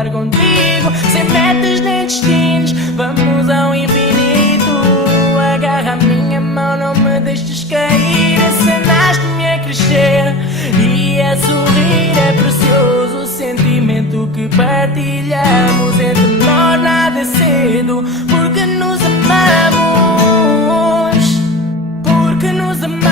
voar contigo, sem metas nem destinos, vamos ao infinito. Agarra a minha mão, não me deixes cair. Ensinaste-me a crescer e a sorrir. É precioso o sentimento que partilhamos. Entre nós nada é cedo, porque nos amamos. Porque nos amamos.